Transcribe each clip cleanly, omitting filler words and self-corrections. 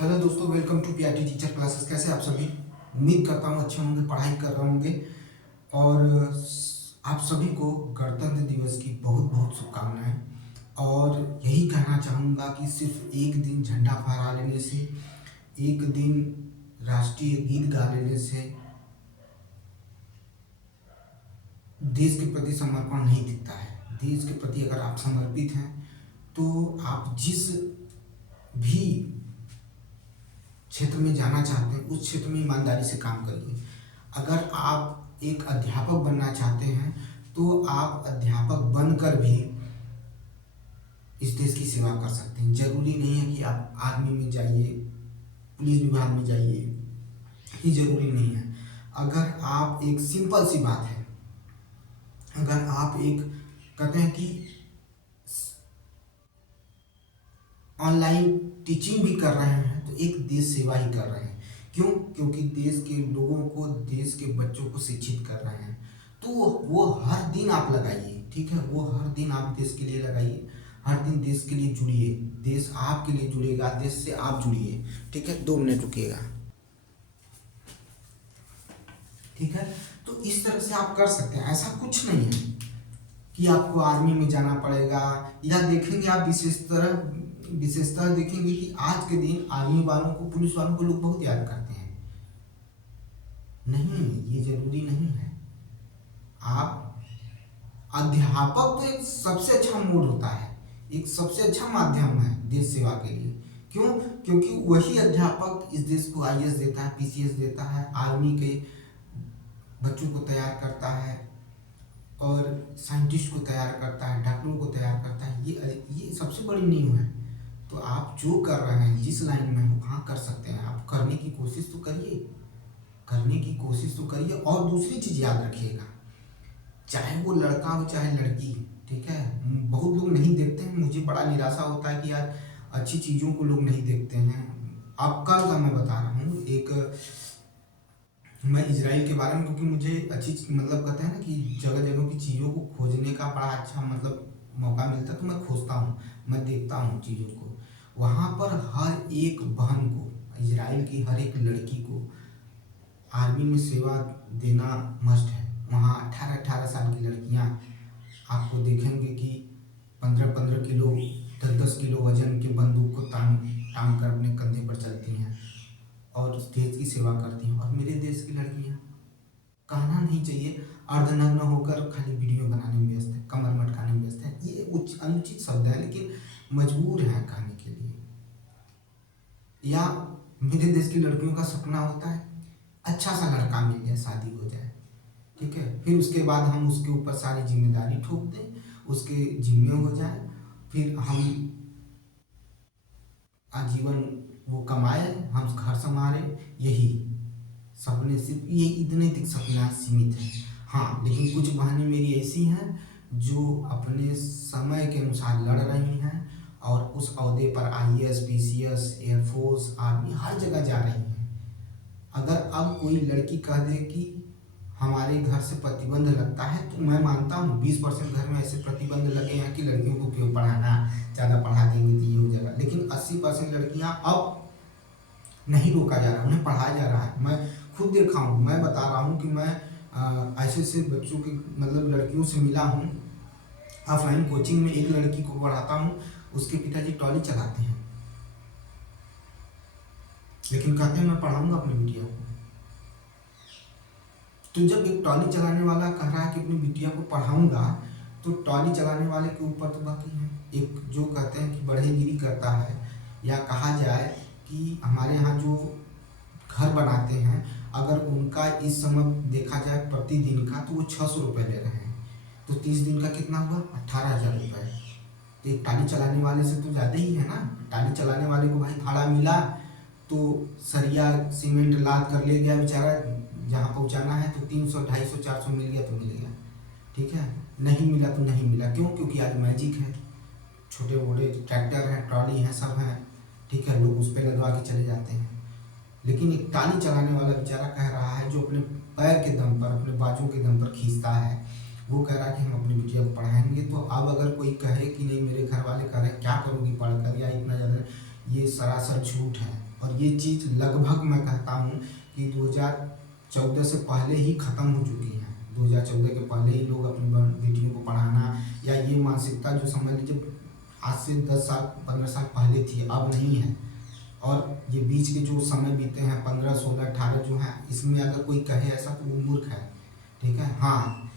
Hello दोस्तों, welcome to PRT teacher classes. कैसे आप सभी? उम्मीद करता हूँ अच्छे होंगे, पढ़ाई कर रहे होंगे। और आप सभी को गणतंत्र दिवस की बहुत बहुत शुभकामनाएं। और यही कहना चाहूँगा कि सिर्फ एक दिन झंडा फहरा लेने से, एक दिन राष्ट्रीय गीत गा लेने से देश के प्रति समर्पण नहीं दिखता है। देश के प्रति अगर आप समर्पित हैं तो आप जिस भी क्षेत्र में जाना चाहते हैं उस क्षेत्र में ईमानदारी से काम करिए। अगर आप एक अध्यापक बनना चाहते हैं तो आप अध्यापक बनकर भी इस देश की सेवा कर सकते हैं। जरूरी नहीं है कि आप आर्मी में जाइए, पुलिस विभाग में जाइए, ये जरूरी नहीं है। अगर आप एक सिंपल सी बात है, अगर आप एक कहते हैं कि ऑनलाइन टीचिंग भी कर रहे हैं तो एक देश सेवा ही कर रहे हैं। क्यों? क्योंकि देश के लोगों को, देश के बच्चों को शिक्षित कर रहे हैं। तो वो हर दिन आप लगाइए, ठीक है? वो हर दिन आप देश के लिए लगाइए, हर दिन देश के लिए जुड़िए। देश आपके लिए जुड़ेगा, देश से आप जुड़िए, ठीक है? 2 मिनट रुकिएगा, ठीक है? तो इस तरह से आप कर सकते हैं। ऐसा कुछ नहीं है कि आपको आर्मी में जाना पड़ेगा। या देखेंगे आप विशेषता देखेंगे कि आज के दिन आर्मी वालों को, पुलिस वालों को लोग बहुत याद करते हैं। नहीं, ये जरूरी नहीं है। आप अध्यापक तो एक सबसे अच्छा मोड होता है, एक सबसे अच्छा माध्यम है देश सेवा के लिए। क्यों? क्योंकि वही अध्यापक इस देश को आईएएस देता है, पीसीएस देता है, आर्मी के बच्चों को तैयार करता है और साइंटिस्ट को तैयार करता है, डॉक्टरों को तैयार करता है। ये सबसे बड़ी नींव है। तो आप जो कर रहे हैं, जिस लाइन में हो, वहाँ कर सकते हैं। आप करने की कोशिश तो करिए, करने की कोशिश तो करिए। और दूसरी चीज़ याद रखिएगा, चाहे वो लड़का हो चाहे लड़की, ठीक है? बहुत लोग नहीं देखते हैं, मुझे बड़ा निराशा होता है कि यार अच्छी चीज़ों को लोग नहीं देखते हैं। अब कल का मैं बता रहा हूँ, मैं इजराइल के बारे में, क्योंकि मुझे अच्छी मतलब कहते हैं ना कि जगह जगह की चीज़ों को खोजने का बड़ा अच्छा मतलब मौका मिलता है, तो मैं खोजता हूँ, मैं देखता हूँ चीज़ों को। वहाँ पर हर एक बहन को, इजराइल की हर एक लड़की को आर्मी में सेवा देना मस्ट है। वहाँ 18-18 साल की लड़कियाँ आपको देखेंगे कि 15-15 किलो, 10-10 किलो वजन के बंदूक को टांग टांग कर अपने कंधे पर चलती हैं और उस देश की सेवा करती हैं। और मेरे देश की लड़कियाँ, कहना नहीं चाहिए, अर्धनग्न होकर खाली वीडियो बनाने में व्यस्त है, कमर मटकाने में व्यस्त है। ये अनुचित शब्द है, लेकिन मजबूर है कहने के लिए। या मेरे देश की लड़कियों का सपना होता है अच्छा सा लड़का मिल जाए, शादी हो जाए, ठीक है? फिर उसके बाद हम उसके ऊपर सारी जिम्मेदारी ठोक दें, उसके जिम्मे हो जाए, फिर हम आजीवन वो कमाए, हम घर संभाले। यही सपने, सिर्फ ये इतने तक सपना सीमित है। हाँ, लेकिन कुछ बहनें मेरी ऐसी हैं जो अपने समय के अनुसार लड़ रही हैं और उस ओहदे पर आईएएस, पीसीएस, एयरफोर्स, आर्मी, हर जगह जा रही हैं। अगर अब कोई लड़की कह दे कि हमारे घर से प्रतिबंध लगता है, तो मैं मानता हूँ 20% घर में ऐसे प्रतिबंध लगे हैं कि लड़कियों को क्यों पढ़ाना, ज़्यादा पढ़ा देंगे तो ये हो जाएगा। लेकिन 80% लड़कियाँ अब नहीं रोका जा रहा है, उन्हें पढ़ाया जा रहा है। मैं खुद देखा हूँ, मैं बता रहा हूँ कि मैं ऐसे ऐसे बच्चों की मतलब लड़कियों से मिला हूँ। ऑफलाइन कोचिंग में एक लड़की को पढ़ाता हूँ, उसके पिताजी ट्रॉली चलाते हैं, लेकिन कहते हैं मैं पढ़ाऊंगा अपनी बिटिया को। तो जब एक ट्रॉली चलाने वाला कह रहा है कि अपनी बिटिया को पढ़ाऊंगा, तो ट्रॉली चलाने वाले के ऊपर तो बाकी है एक जो कहते हैं कि बढ़ेगिरी करता है, या कहा जाए कि हमारे यहाँ जो घर बनाते हैं, अगर उनका इस समय देखा जाए प्रतिदिन का, तो वो 600 रुपये ले रहे हैं। तो 30 दिन का कितना हुआ? 18,000 रुपये। तो एक टाली चलाने वाले से तो ज़्यादा ही है ना। टाली चलाने वाले को भाई भाड़ा मिला तो सरिया सीमेंट लाद कर ले गया बेचारा, जहाँ पहुँचाना है, तो 300, 250, 400 मिल गया तो मिल गया, ठीक है? नहीं मिला तो नहीं मिला। क्यों? क्योंकि आज मैजिक है, छोटे बड़े ट्रैक्टर हैं, ट्रॉली हैं, सब हैं, ठीक है? लोग उस पर लदवा के चले जाते हैं। लेकिन एक टाली चलाने वाला बेचारा कह रहा है, जो अपने पैर के दम पर, अपने बाजू के दम पर खींचता है, वो कह रहा है कि हम अपनी बिटिया को पढ़ाएंगे। तो अब अगर कोई कहे कि नहीं, मेरे घर वाले कह रहे हैं क्या करोगी पढ़कर, या इतना ज़्यादा, ये सरासर झूठ है। और ये चीज़ लगभग मैं कहता हूँ कि 2014 से पहले ही ख़त्म हो चुकी है। 2014 के पहले ही लोग अपनी बेटियों को पढ़ाना, या ये मानसिकता जो समझ लीजिए आज से 10 साल 15 साल पहले थी, अब नहीं है। और ये बीच के जो समय बीते हैं 15 16 18 जो हैं, इसमें अगर कोई कहे ऐसा तो वो मूर्ख है। ठीक है। हाँ,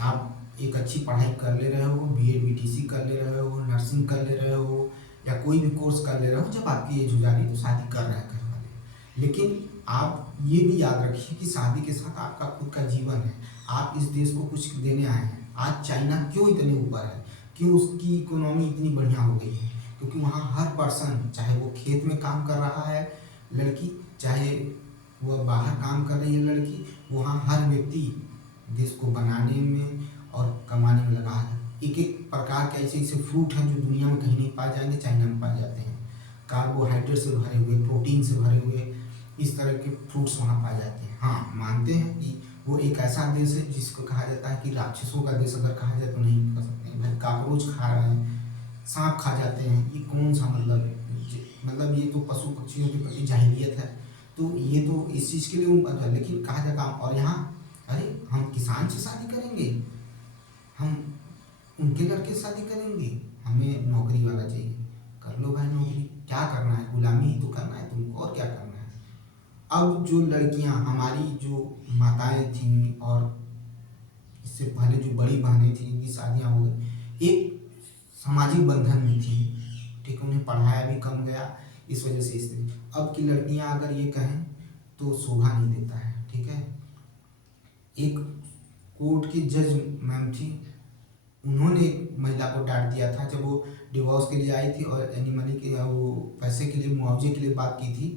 आप एक अच्छी पढ़ाई कर ले रहे हो, बीएड बीटीसी कर ले रहे हो, नर्सिंग कर ले रहे हो, या कोई भी कोर्स कर ले रहे हो, जब आपकी एज हो जा रही है तो शादी कर रहे हैं घर वाले। लेकिन आप ये भी याद रखिए कि शादी के साथ आपका खुद का जीवन है। आप इस देश को कुछ देने आए हैं। आज चाइना क्यों इतने ऊपर है, क्यों उसकी इकोनॉमी इतनी बढ़िया हो गई है? क्योंकि वहाँ हर पर्सन, चाहे वो खेत में काम कर रहा है लड़की, चाहे वह बाहर काम कर रही है लड़की, वहाँ हर व्यक्ति देश को बनाने में और कमाने में लगा है। एक एक प्रकार के ऐसे ऐसे फ्रूट हैं जो दुनिया में कहीं नहीं पाए जाएंगे, चाइना में पाए जाते हैं। कार्बोहाइड्रेट से भरे हुए, प्रोटीन से भरे हुए इस तरह के फ्रूट्स वहाँ पाए जाते हैं। हाँ, मानते हैं कि वो एक ऐसा देश है जिसको कहा जाता है कि राक्षसों का देश अगर कहा जाए तो नहीं कह सकते हैं। भाई कॉकरोच खा रहे हैं, सांप खा जाते हैं, ये कौन सा मतलब ये तो पशु पक्षियों के प्रति जाहिलियत है। तो ये तो इस चीज़ के लिए लेकिन कहा जाता है। और यहाँ अरे हम किसान से शादी करेंगे, हम उनके लड़के से शादी करेंगे, हमें नौकरी वाला चाहिए। कर लो भाई नौकरी, क्या करना है? गुलामी ही तो करना है तुमको, और क्या करना है? अब जो लड़कियां, हमारी जो माताएं थीं और इससे पहले जो बड़ी बहनें थीं, इनकी शादियां हो गई, एक सामाजिक बंधन में थी। ठीक, उन्हें पढ़ाया भी कम गया, इस वजह से स्थिति। अब की लड़कियां अगर ये कहें तो शोभा नहीं देता है। ठीक है। एक कोर्ट की जज मैम थी, उन्होंने एक महिला को डांट दिया था जब वो डिवोर्स के लिए आई थी और एनिमली के वो पैसे के लिए, मुआवजे के लिए बात की थी,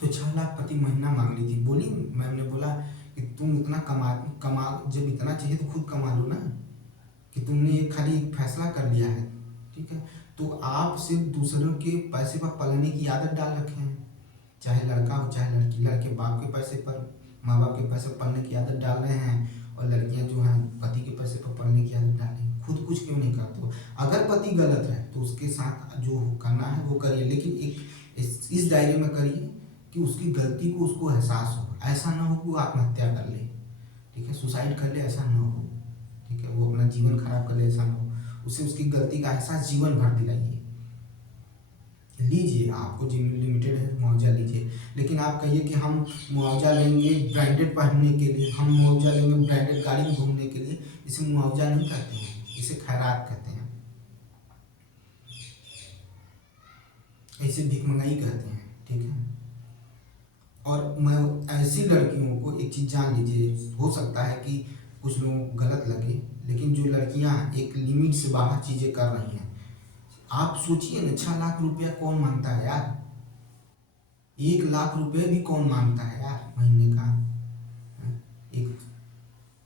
तो 6 लाख प्रति महीना मांग ली थी। बोली, मैम ने बोला कि तुम इतना कमा जब इतना चाहिए तो खुद कमा लो ना, कि तुमने ये खाली फैसला कर लिया है। ठीक है। तो आप सिर्फ दूसरों के पैसे पर पलने की आदत डाल रखे हैं, चाहे लड़का हो चाहे लड़की। लड़के बाप के पैसे पर, माँ बाप के पैसे पर पलने की आदत डाल रहे हैं, और लड़कियां जो हैं पति के पैसे पर पलने की आदत डाल रही हैं। खुद कुछ क्यों नहीं करते हो? अगर पति गलत है तो उसके साथ जो करना है वो करिए, लेकिन एक इस दायरे में करिए कि उसकी गलती को उसको एहसास हो। ऐसा ना हो कि वो आत्महत्या कर ले, ठीक है, सुसाइड कर ले, ऐसा ना हो। ठीक है, वो अपना जीवन खराब कर ले, ऐसा ना हो। उसे उसकी गलती का एहसास जीवन भर दिलाइए। लीजिए, आपको जो लिमिटेड है मुआवजा लीजिए, लेकिन आप कहिए कि हम मुआवजा लेंगे ब्रांडेड पहनने के लिए, हम मुआवजा लेंगे ब्रांडेड गाड़ी में घूमने के लिए। इसे मुआवजा नहीं कहते हैं, इसे खैरात कहते हैं, इसे भिखमंगाई कहते हैं। ठीक है। और मैं ऐसी लड़कियों को एक चीज़ जान लीजिए, हो सकता है कि कुछ लोगों को गलत लगे, लेकिन जो लड़कियां एक लिमिट से बाहर चीज़ें कर रही हैं, आप सोचिए ना, 6 लाख रुपया कौन मांगता है यार? 1 लाख रुपये भी कौन मांगता है यार महीने का? एक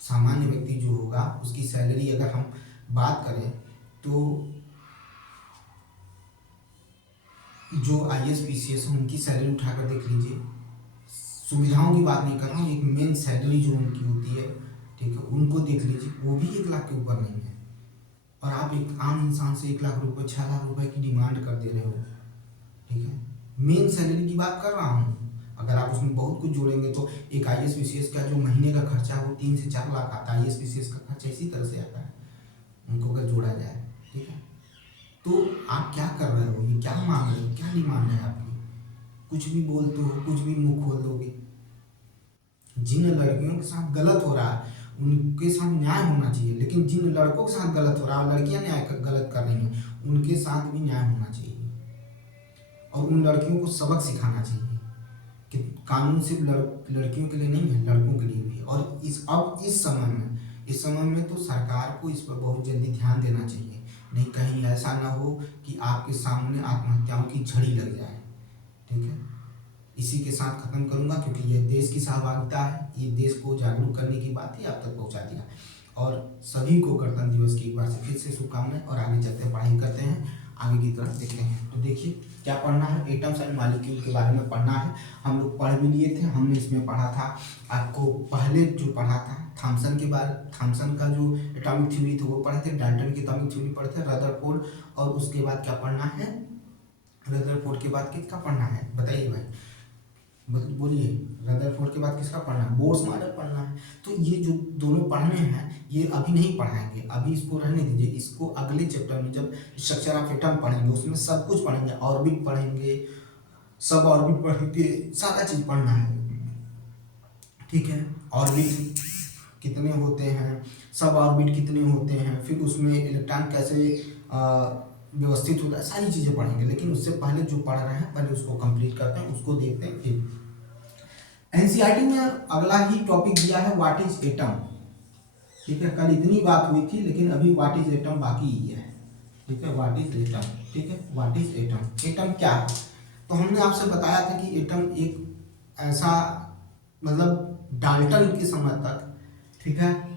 सामान्य व्यक्ति जो होगा, उसकी सैलरी अगर हम बात करें तो जो IAS PCS है उनकी सैलरी उठाकर देख लीजिए। सुविधाओं की बात नहीं कर रहा हूँ, एक मेन सैलरी जो उनकी होती है, ठीक है, उनको देख लीजिए, वो भी 1 लाख के ऊपर नहीं है। और आप एक आम इंसान से 1 लाख रुपए, 6 लाख रुपए की डिमांड कर दे रहे हो। ठीक है, मेन सैलरी की बात कर रहा हूँ। अगर आप उसमें बहुत कुछ जोड़ेंगे तो एक IAS PCS का जो महीने का खर्चा है वो 3 से 4 लाख आता है। IAS PCS का खर्चा इसी तरह से आता है, उनको अगर जोड़ा जाए। ठीक है, तो आप क्या कर रहे हो? ये क्या मांग रहे हो? क्या डिमांड है आपकी? कुछ भी बोलते हो, कुछ भी मुंह खोल दोगे। जिन लड़कियों के साथ गलत हो रहा है उनके साथ न्याय होना चाहिए, लेकिन जिन लड़कों के साथ गलत हो रहा है, लड़कियां गलत कर रही हैं, उनके साथ भी न्याय होना चाहिए। और उन लड़कियों को सबक सिखाना चाहिए कि कानून सिर्फ लड़कियों के लिए नहीं है, लड़कों के लिए भी है। और इस समय में तो सरकार को इस पर बहुत जल्दी ध्यान देना चाहिए, नहीं कहीं ऐसा ना हो कि आपके सामने आत्महत्याओं की झड़ी लग जाए। ठीक है, इसी के साथ खत्म करूंगा, क्योंकि यह देश की सहभागिता है, ये देश को जागरूक करने की बात ही आप तक पहुंचा दिया। और सभी को गणतंत्र दिवस की एक बार से फिर से शुभकामनाएं। और आगे चलते हैं, पढ़ाई करते हैं, आगे की तरफ देखते हैं। तो देखिए क्या पढ़ना है, एटम्स एंड मॉलिक्यूल के बारे में पढ़ना है। हम लोग पढ़ भी लिए थे, हमने इसमें पढ़ा था, आपको पहले जो पढ़ा था थॉमसन के बारे, थॉमसन का जो एटॉमिक थ्योरी थे वो पढ़े थे, डाल्टन की एटॉमिक थ्योरी पढ़े थे, रदरफोर्ड, और उसके बाद क्या पढ़ना है, रदरफोर्ड के बाद किसका पढ़ना है बताइए भाई, बोलिए। रदरफोर्ड के बाद किसका पढ़ना है? बोर्स मॉडल पढ़ना है। तो ये जो दोनों पढ़ने हैं ये अभी नहीं पढ़ाएंगे, अभी इसको रहने दीजिए, इसको अगले चैप्टर में जब स्ट्रक्चर ऑफ एटम पढ़ेंगे उसमें सब कुछ पढ़ेंगे, ऑर्बिट पढ़ेंगे, सब ऑर्बिट पढ़ेंगे, सारा चीज पढ़ना है, ठीक है। ऑर्बिट कितने होते हैं, सब ऑर्बिट कितने होते हैं, फिर उसमें इलेक्ट्रॉन कैसे व्यवस्थित होता है, सारी चीज़ें पढ़ेंगे। लेकिन उससे पहले जो पढ़ रहे हैं पहले उसको कंप्लीट करते हैं, उसको देखते हैं। फिर एनसीईआरटी में अगला ही टॉपिक दिया है व्हाट इज एटम, ठीक है। कल इतनी बात हुई थी लेकिन अभी व्हाट इज एटम बाकी ही है, ठीक है। व्हाट इज एटम, ठीक है। व्हाट इज एटम, एटम क्या है? तो हमने आपसे बताया था कि एटम एक ऐसा मतलब डाल्टन के समय तक, ठीक है,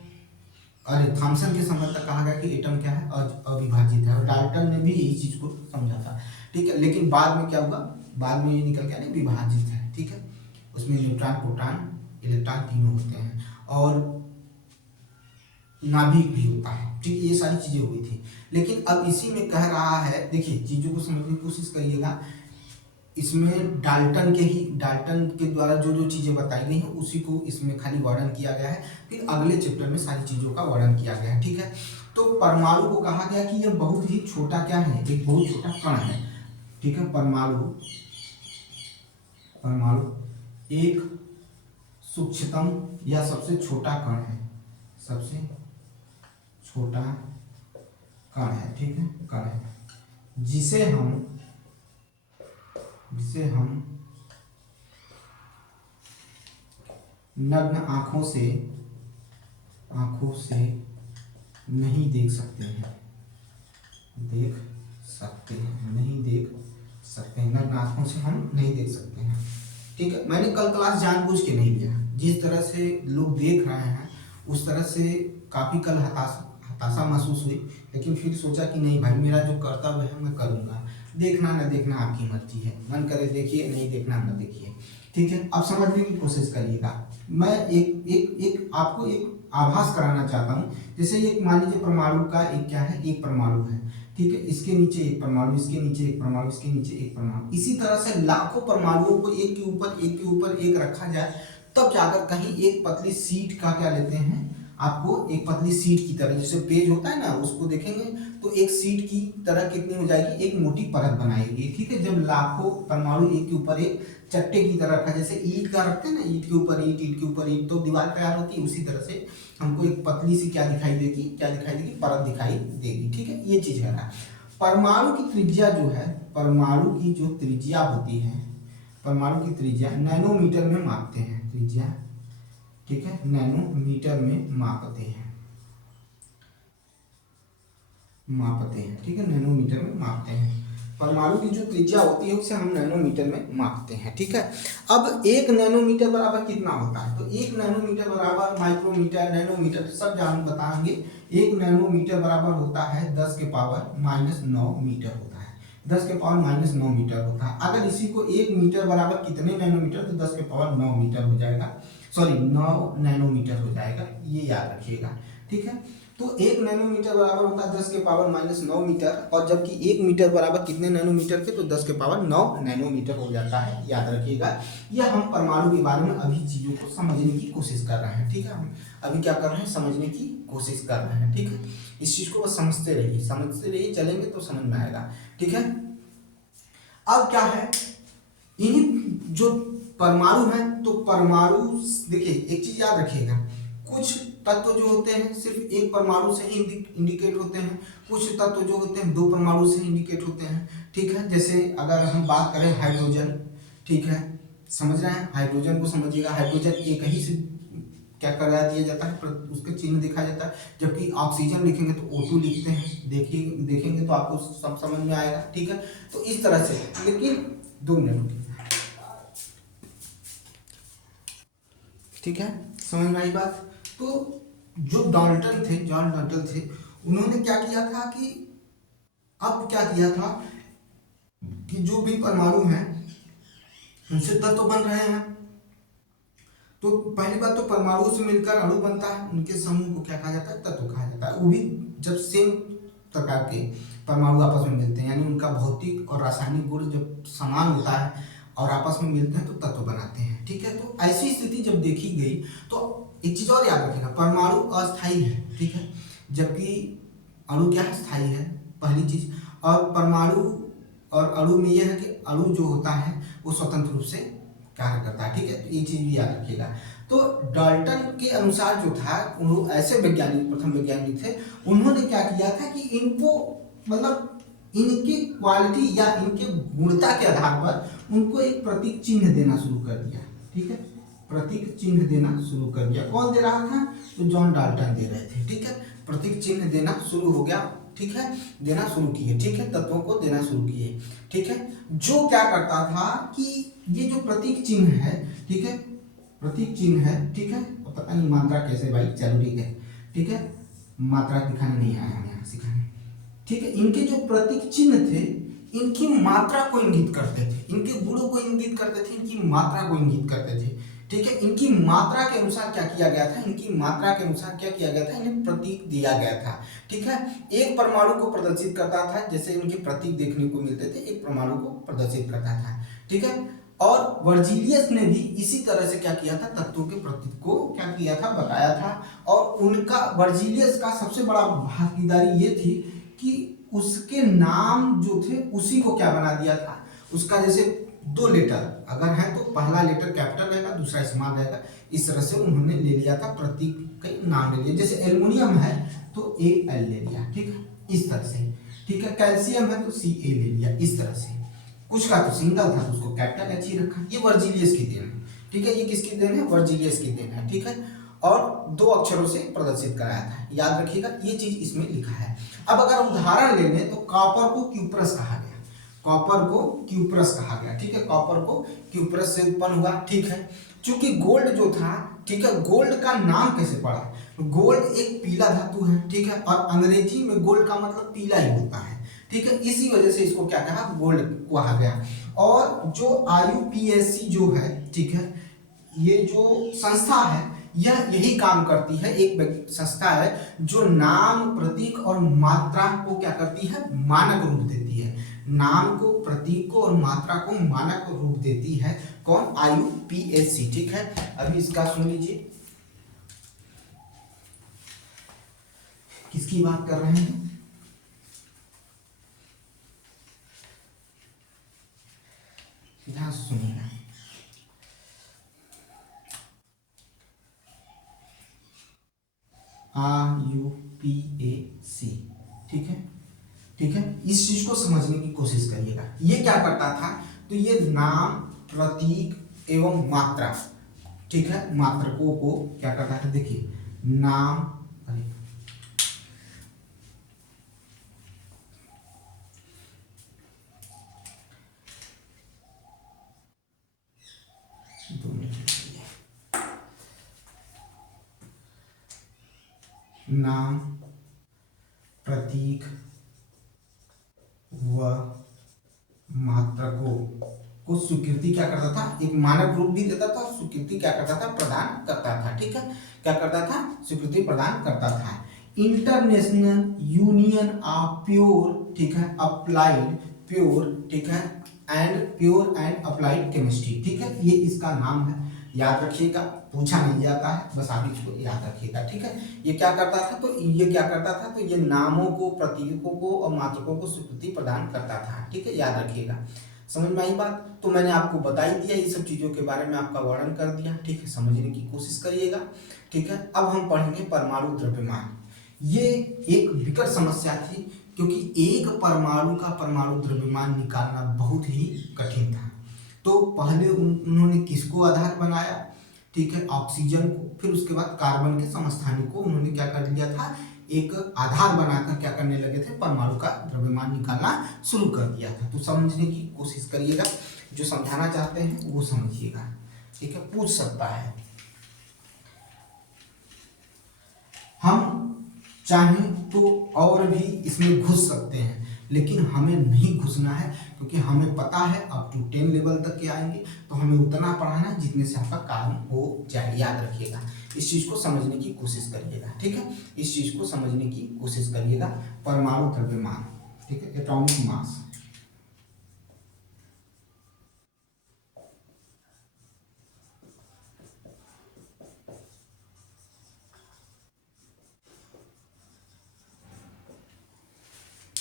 अरे थॉमसन के समय तक कहा गया कि एटम क्या है, अविभाजित है, और डाल्टन ने भी यही चीज को समझा था, ठीक है। लेकिन बाद में क्या हुआ, बाद में ये निकल के नहीं विभाजित है, ठीक है। उसमें न्यूट्रॉन प्रोटॉन इलेक्ट्रॉन तीनों होते हैं और नाभिक भी होता है, ठीक है। ये सारी चीजें हुई थी, लेकिन अब इसी में कह रहा है, देखिए चीजों को समझने की कोशिश करिएगा। इसमें डाल्टन के द्वारा जो जो चीजें बताई गई हैं उसी को इसमें खाली वर्णन किया गया है, फिर अगले चैप्टर में सारी चीजों का वर्णन किया गया है, ठीक है। तो परमाणु को कहा गया कि यह बहुत ही छोटा क्या है, एक बहुत छोटा कण है, ठीक है। परमाणु परमाणु एक सूक्ष्मतम या सबसे छोटा कण है, सबसे छोटा कण है, ठीक है, कण है, जिसे हम नग्न आंखों से नहीं देख सकते हैं, नहीं देख सकते हैं, नग्न आंखों से हम नहीं देख सकते हैं, ठीक है। मैंने कल क्लास जानबूझ के नहीं लिया, जिस तरह से लोग देख रहे हैं उस तरह से काफ़ी कल हताशा महसूस हुई, लेकिन फिर सोचा कि नहीं भाई, मेरा जो कर्तव्य है मैं करूँगा, देखना न देखना आपकी मर्जी है, मन करे देखिए, नहीं देखना न देखिए, ठीक है। अब समझने की कोशिश करिएगा। मैं एक आपको एक आभास कराना चाहता हूँ। जैसे ये मान लीजिए परमाणु का एक क्या है, एक परमाणु है, ठीक है। इसके नीचे एक परमाणु, इसके नीचे एक परमाणु, इसके नीचे एक परमाणु, इसी तरह से लाखों परमाणुओं को एक के ऊपर एक रखा जाए, तब जाकर कहीं एक पतली सीट का क्या लेते हैं, आपको एक पतली सीट की तरह, जैसे पेज होता है ना, उसको देखेंगे तो एक सीट की तरह कितनी हो जाएगी, एक मोटी परत बनाएगी, ठीक है। जब लाखों परमाणु एक के ऊपर एक चट्टे की तरह रखा, जैसे ईंट का रखते हैं ना, ईंट के ऊपर ईंट, ईंट के ऊपर ईंट, तो दीवार तैयार होती है, उसी तरह से हमको एक पतली सी क्या दिखाई देगी, परत दिखाई देगी, ठीक है। ये चीज है ना। परमाणु की त्रिज्या जो है, परमाणु की जो त्रिज्या होती है, परमाणु की त्रिज्या नैनोमीटर में मापते हैं, त्रिज्या, ठीक है, नैनोमीटर में मापते हैं, ठीक है, नैनोमीटर में मापते हैं। परमाणु की जो त्रिज्या होती है उसे हम नैनोमीटर में मापते हैं, ठीक है। अब एक नैनोमीटर बराबर कितना होता है, तो एक नैनोमीटर बराबर माइक्रोमीटर, नैनोमीटर सब जान बताएंगे। एक नैनोमीटर बराबर होता है 10 के पावर -9 मीटर होता है, 10 के पावर -9 मीटर होता है। अगर इसी को 1 मीटर बराबर कितने नैनोमीटर, तो 10 के पावर 9 मीटर हो जाएगा, सॉरी 9 नैनोमीटर हो जाएगा, ये याद रखिएगा, ठीक है। तो 1 नैनोमीटर बराबर होता है 10 के पावर -9 मीटर, और जबकि 1 मीटर बराबर कितने नैनोमीटर के, तो 10 के पावर 9 नैनोमीटर हो जाता है, याद रखिएगा। यह हम परमाणु के बारे में अभी चीज़ों को समझने की कोशिश कर रहे हैं, ठीक है। हम अभी क्या कर रहे हैं, समझने की कोशिश कर रहे हैं, ठीक है। इस चीज़ को बस समझते रहिए, चलेंगे तो समझ में आएगा, ठीक है। अब क्या है, इन्हीं जो परमाणु है, तो परमाणु देखिए एक चीज याद रखिएगा, कुछ तत्व जो होते हैं सिर्फ एक परमाणु से ही इंडिकेट होते हैं, कुछ तत्व जो होते हैं दो परमाणु से इंडिकेट होते हैं, ठीक है। जैसे अगर हम बात करें हाइड्रोजन, ठीक है, समझ रहे हैं, हाइड्रोजन को समझिएगा, हाइड्रोजन एक ही से क्या करा दिया जाता है, उसके चिन्ह दिखा जाता है, जबकि ऑक्सीजन लिखेंगे तो O2 लिखते हैं, देखेंगे तो आपको सब समझ में आएगा, ठीक है। तो इस तरह से, लेकिन 2 मिनट, ठीक है, समझ में आई बात। तो जो जॉन डाल्टन थे, उन्होंने क्या किया था कि अब क्या किया था कि जो भी परमाणु हैं उनसे तत्व बन रहे हैं, तो पहली बात तो परमाणु से मिलकर अणु बनता है, उनके समूह को क्या कहा जाता है, तत्व कहा जाता है, वो भी जब सेम प्रकार के परमाणु आपस में मिलते हैं, यानी उनका भौतिक और रासायनिक गुण जब समान होता है और आपस में मिलते हैं तो तत्व बनाते हैं। ठीक है, तो ऐसी स्थिति जब देखी गई तो एक चीज और याद रखिएगा, परमाणु अस्थायी है, ठीक है, जबकि अणु क्या है, स्थायी है, पहली चीज। और परमाणु और अणु में यह है कि अणु जो होता है वो स्वतंत्र रूप से कार्य करता है। ठीक है, तो ये चीज भी याद रखिएगा। तो डाल्टन के अनुसार जो था, उन्होंने ऐसे वैज्ञानिक, प्रथम वैज्ञानिक थे, उन्होंने क्या किया था कि इनको मतलब इनकी क्वालिटी या इनके गुणता के आधार पर उनको एक प्रतीक चिन्ह देना शुरू कर दिया। ठीक है, प्रतीक चिन्ह देना शुरू कर दिया। कौन दे रहा था? तो जॉन डाल्टन दे रहे थे। ठीक है, प्रतीक चिन्ह देना शुरू हो गया। ठीक है, देना शुरू किए। ठीक है, तत्वों को देना शुरू किए। ठीक है, जो क्या करता था कि ये जो प्रतीक चिन्ह है, ठीक है, प्रतीक चिन्ह है, ठीक है, पता नहीं मात्रा कैसे भाई, चलो ठीक है, ठीक है, मात्रा दिखाने नहीं आया हम यहाँ सिखाने। ठीक है, इनके जो प्रतीक चिन्ह थे इनकी मात्रा को इंगित करते थे, इनके गुणों को इंगित करते थे, इनकी मात्रा को इंगित करते थे। ठीक है, इनकी मात्रा के अनुसार क्या किया गया था, इनकी मात्रा के अनुसार क्या किया गया था, इन्हें प्रतीक दिया गया था। ठीक है, एक परमाणु को प्रदर्शित करता था, जैसे इनके प्रतीक देखने को मिलते थे, एक परमाणु को प्रदर्शित करता था। ठीक है, और वर्जिलियस ने भी इसी तरह से क्या किया था, तत्वों के प्रतीक को क्या किया था, बताया था। और उनका, वर्जिलियस का सबसे बड़ा भागीदारी ये थी कि उसके नाम जो थे उसी को क्या बना दिया था, उसका जैसे दो लेटर अगर है तो पहला लेटर कैपिटल रहेगा, दूसरा स्मॉल रहेगा, इस तरह से उन्होंने ले लिया था, प्रतीक का नाम ले लिया। जैसे एल्युमिनियम है तो AL ले लिया, ठीक है, इस तरह से। ठीक है, कैल्शियम है तो CA ले लिया, इस तरह से। कुछ का तो सिंगल था तो उसको कैपिटल H ही रखा। ये वर्जिलियस की देन है। ठीक है, ये किसकी देन है, वर्जिलियस की देन है। ठीक है, और दो अक्षरों से प्रदर्शित कराया था, याद रखिएगा, ये चीज इसमें लिखा है। अब अगर उदाहरण ले लें तो कॉपर को क्यूप्रस कहा गया, कॉपर को क्यूप्रस कहा गया। ठीक है, कॉपर को क्यूप्रस से उत्पन्न हुआ। ठीक है, चूंकि गोल्ड जो था, ठीक है, गोल्ड का नाम कैसे पड़ा, गोल्ड एक पीला धातु है। ठीक है, और अंग्रेजी में गोल्ड का मतलब पीला ही होता है। ठीक है, इसी वजह से इसको क्या कहा, गोल्ड कहा गया। और जो IUPAC जो है, ठीक है, ये जो संस्था है यह यही काम करती है, एक संस्था है जो नाम, प्रतीक और मात्रा को क्या करती है, मानक रूप देती है। नाम को, प्रतीक को और मात्रा को मानक रूप देती है। कौन? IUPAC। ठीक है, अभी इसका सुन लीजिए, किसकी बात कर रहे हैं, ध्यान सुनिएगा। IUPAC। ठीक है, ठीक है, इस चीज को समझने की कोशिश करिएगा। ये क्या करता था, तो ये नाम, प्रतीक एवं मात्रा, ठीक है, मात्रकों को क्या करता था, देखिए, नाम, नाम, प्रतीक व मात्रकों को स्वीकृति क्या करता था, एक मानक रूप भी देता था और स्वीकृति क्या करता था, प्रदान करता था। ठीक है, क्या करता था, स्वीकृति प्रदान करता था। इंटरनेशनल यूनियन ऑफ प्योर, ठीक है, अप्लाइड प्योर, ठीक है, and pure and applied chemistry. ठीक है, ये इसका नाम है, याद रखिएगा, पूछा नहीं जाता है, बस आप इसको याद रखिएगा। ठीक है, ये क्या करता था, तो ये क्या करता था, तो ये नामों को, प्रतीकों को और मात्रकों को स्वीकृति प्रदान करता था। ठीक है, याद रखिएगा। समझ में आई बात? तो मैंने आपको बता ही दिया, ये सब चीजों के बारे में आपका वर्णन कर दिया। ठीक है, समझने की कोशिश करिएगा। ठीक है, अब हम पढ़ेंगे परमाणु द्रव्यमान। ये एक विकट समस्या थी, क्योंकि एक परमाणु का परमाणु द्रव्यमान निकालना बहुत ही कठिन था। तो पहले उन्होंने किसको आधार बनाया, ठीक है, ऑक्सीजन को, फिर उसके बाद कार्बन के समस्थानिक को उन्होंने क्या कर दिया था, एक आधार बनाकर क्या करने लगे थे, परमाणु का द्रव्यमान निकालना शुरू कर दिया था। तो समझने की कोशिश करिएगा, जो समझाना चाहते हैं वो समझिएगा। ठीक है, पूछ सकता है, हम चाहें तो और भी इसमें घुस सकते हैं, लेकिन हमें नहीं घुसना है, क्योंकि हमें पता है अप टू 10 लेवल तक के आएंगे, तो हमें उतना पढ़ाना है जितने से आपका काम हो जाए। याद रखिएगा, इस चीज को समझने की कोशिश करिएगा। ठीक है, इस चीज को समझने की कोशिश करिएगा। परमाणु द्रव्यमान, ठीक है, एटॉमिक मास।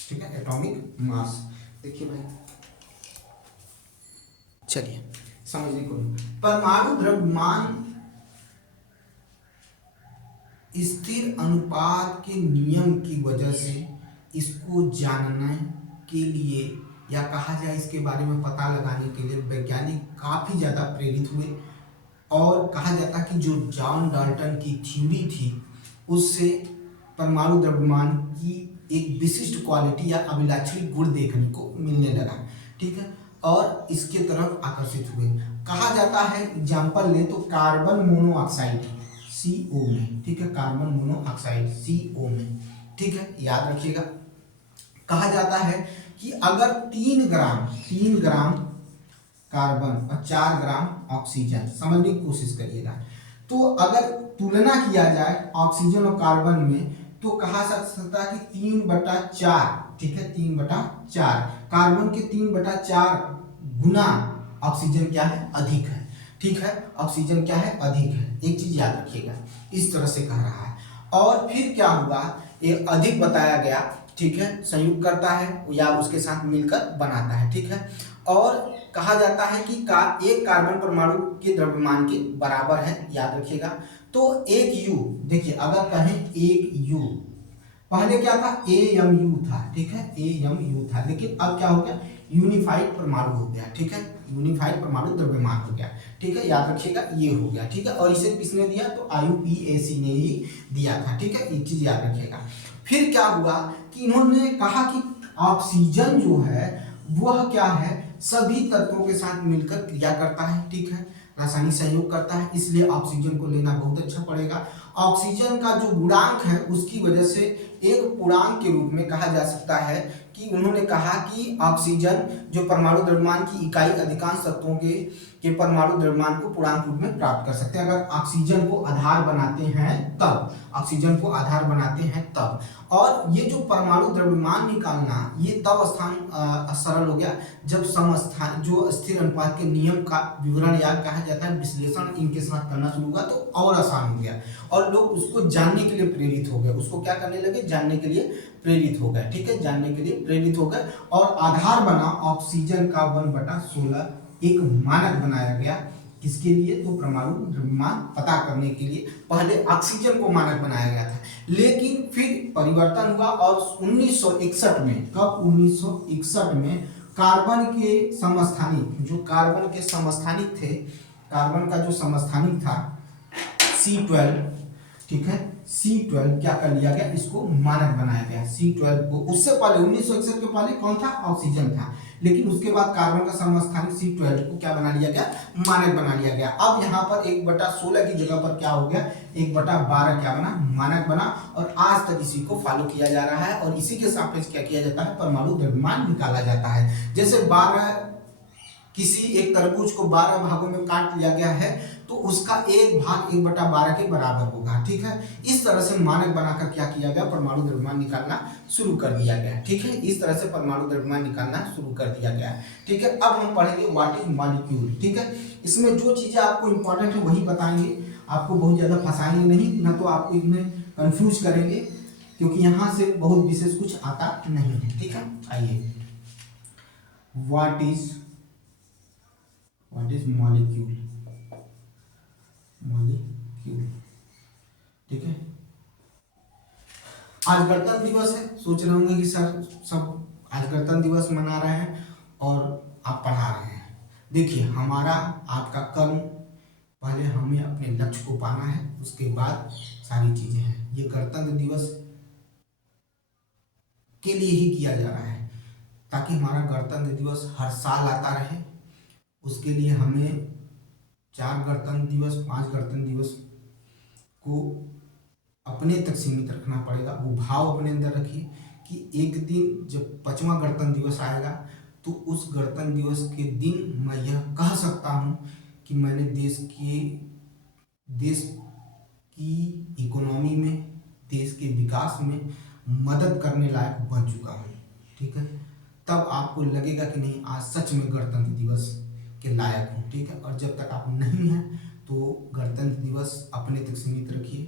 ठीक है, एटॉमिक मास। देखिए भाई, चलिए समझने को, परमाणु द्रव्यमान स्थिर अनुपात के नियम की वजह से इसको जानने के लिए या कहा जाए इसके बारे में पता लगाने के लिए वैज्ञानिक काफ़ी ज़्यादा प्रेरित हुए। और कहा जाता है कि जो जॉन डाल्टन की थ्योरी थी उससे परमाणु द्रव्यमान की एक विशिष्ट क्वालिटी या अभिलाक्षणी गुण देखने को मिलने लगा। ठीक है, और इसके तरफ आकर्षित हुए। कहा जाता है, एग्जाम्पल ले तो कार्बन मोनोऑक्साइड CO में, ठीक है, कार्बन मोनोऑक्साइड CO में, ठीक है, याद रखिएगा। कहा जाता है कि अगर 3 ग्राम कार्बन और 4 ग्राम ऑक्सीजन, समझने की कोशिश करिएगा, तो अगर तुलना किया जाए ऑक्सीजन और कार्बन में तो कहा जा सकता है कि 3/4, ठीक है, 3/4 कार्बन के 3/4 गुना ऑक्सीजन क्या है, अधिक है। ठीक है, ऑक्सीजन क्या है, अधिक है। एक चीज याद रखिएगा, इस तरह से कह रहा है। और फिर क्या हुआ, ये अधिक बताया गया, ठीक है, संयुक्त करता है या उसके साथ मिलकर बनाता है। ठीक है, और कहा जाता है कि एक कार्बन परमाणु के द्रव्यमान के बराबर है, याद रखिएगा। तो एक यू, देखिए अगर कहें एक यू, पहले क्या था, AMU था, ठीक है, AMU था, लेकिन अब क्या हो गया, यूनिफाइड परमाणु हो गया। ठीक है, यूनिफाइड परमाणु द्रव्यमान हो गया। ठीक है, याद रखिएगा, ये हो गया। ठीक है, और इसे किसने दिया, तो IUPAC ने ही दिया था। ठीक है, ये चीज याद रखिएगा। फिर क्या हुआ कि इन्होंने कहा कि ऑक्सीजन जो है वह क्या है, सभी तत्वों के साथ मिलकर क्रिया करता है। ठीक है, रासायनिक सहयोग करता है, इसलिए ऑक्सीजन को लेना बहुत अच्छा पड़ेगा। ऑक्सीजन का जो गुणांक है उसकी वजह से एक पूर्णांक के रूप में कहा जा सकता है कि उन्होंने कहा कि ऑक्सीजन जो परमाणु द्रव्यमान की इकाई अधिकांश तत्वों के परमाणु द्रव्यमान को पूर्णांक रूप में प्राप्त कर सकते हैं। अगर ऑक्सीजन को आधार बनाते हैं तब, ऑक्सीजन को आधार बनाते हैं तब। और ये जो परमाणु द्रव्यमान निकालना, ये तब सरल हो गया जब समस्थान जो स्थिर अनुपात के नियम का विवरण या कहा जाता है विश्लेषण इनके साथ करना शुरू हुआ तो और आसान हो गया, और लोग उसको जानने के लिए प्रेरित हो गए। उसको क्या करने लगे, जानने के लिए प्रेरित हो गए। ठीक है, जानने के लिए प्रेरित हो गए, और आधार बना ऑक्सीजन का 1/16 एक मानक बनाया गया। किसके लिए, तो परमाणु द्रव्यमान पता करने के लिए पहले ऑक्सीजन को मानक बनाया गया था। लेकिन फिर परिवर्तन हुआ और 1961 में, कब, 1961 में कार्बन के समस्थानिक, जो कार्बन के समस्थानिक थे, कार्बन का जो समस्थानिक था C12, ठीक है, C12 क्या कर लिया गया, इसको मानक बनाया गया C12 को। उससे पहले 1961 के पहले कौन था, ऑक्सीजन था, लेकिन उसके बाद कार्बन का समस्थानिक C12 को क्या बना लिया गया, मानक बना लिया गया। अब यहाँ पर 1/16 की जगह पर क्या हो गया, 1/12 क्या बना, मानक बना, और आज तक इसी को फॉलो किया जा रहा है। और इसी के सापेक्ष क्या किया जाता है, परमाणु द्रव्यमान निकाला जाता है। जैसे 12, किसी एक तरबूज को 12 भागों में काट लिया गया है तो उसका एक भाग 1/12 के बराबर होगा। ठीक है, इस तरह से मानक बनाकर क्या किया गया, परमाणु द्रव्यमान निकालना शुरू कर दिया गया। ठीक है, इस तरह से परमाणु द्रव्यमान निकालना शुरू कर दिया गया। ठीक है, अब हम पढ़ेंगे व्हाट इज मॉलिक्यूल। ठीक है, इसमें जो चीजें आपको इंपॉर्टेंट है वही बताएंगे, आपको बहुत ज्यादा फंसाएंगे नहीं, ना तो आपको इसमें कंफ्यूज करेंगे, क्योंकि यहाँ से बहुत विशेष कुछ आता नहीं है। ठीक है, आइए, व्हाट इज मॉलिक्यूल, मॉलिक्यूल। ठीक है, आज गणतंत्र दिवस है, सोच रहे होंगे कि सर सब आज गणतंत्र दिवस मना रहे हैं और आप पढ़ा रहे हैं। देखिए, हमारा आपका कर्म, पहले हमें अपने लक्ष्य को पाना है, उसके बाद सारी चीजें हैं। ये गणतंत्र दिवस के लिए ही किया जा रहा है, ताकि हमारा गणतंत्र दिवस हर साल आता रहे। उसके लिए हमें 4 गणतंत्र दिवस, 5 गणतंत्र दिवस को अपने तक सीमित रखना पड़ेगा। वो भाव अपने अंदर रखिए कि एक दिन जब 5वां गणतंत्र दिवस आएगा तो उस गणतंत्र दिवस के दिन मैं यह कह सकता हूँ कि मैंने देश की इकोनॉमी में, देश के विकास में मदद करने लायक बन चुका हूँ। ठीक है, तब आपको लगेगा कि नहीं आज सच में गणतंत्र दिवस के लायक हूँ। ठीक है, और जब तक आप नहीं हैं तो गणतंत्र दिवस अपने तक सीमित रखिए,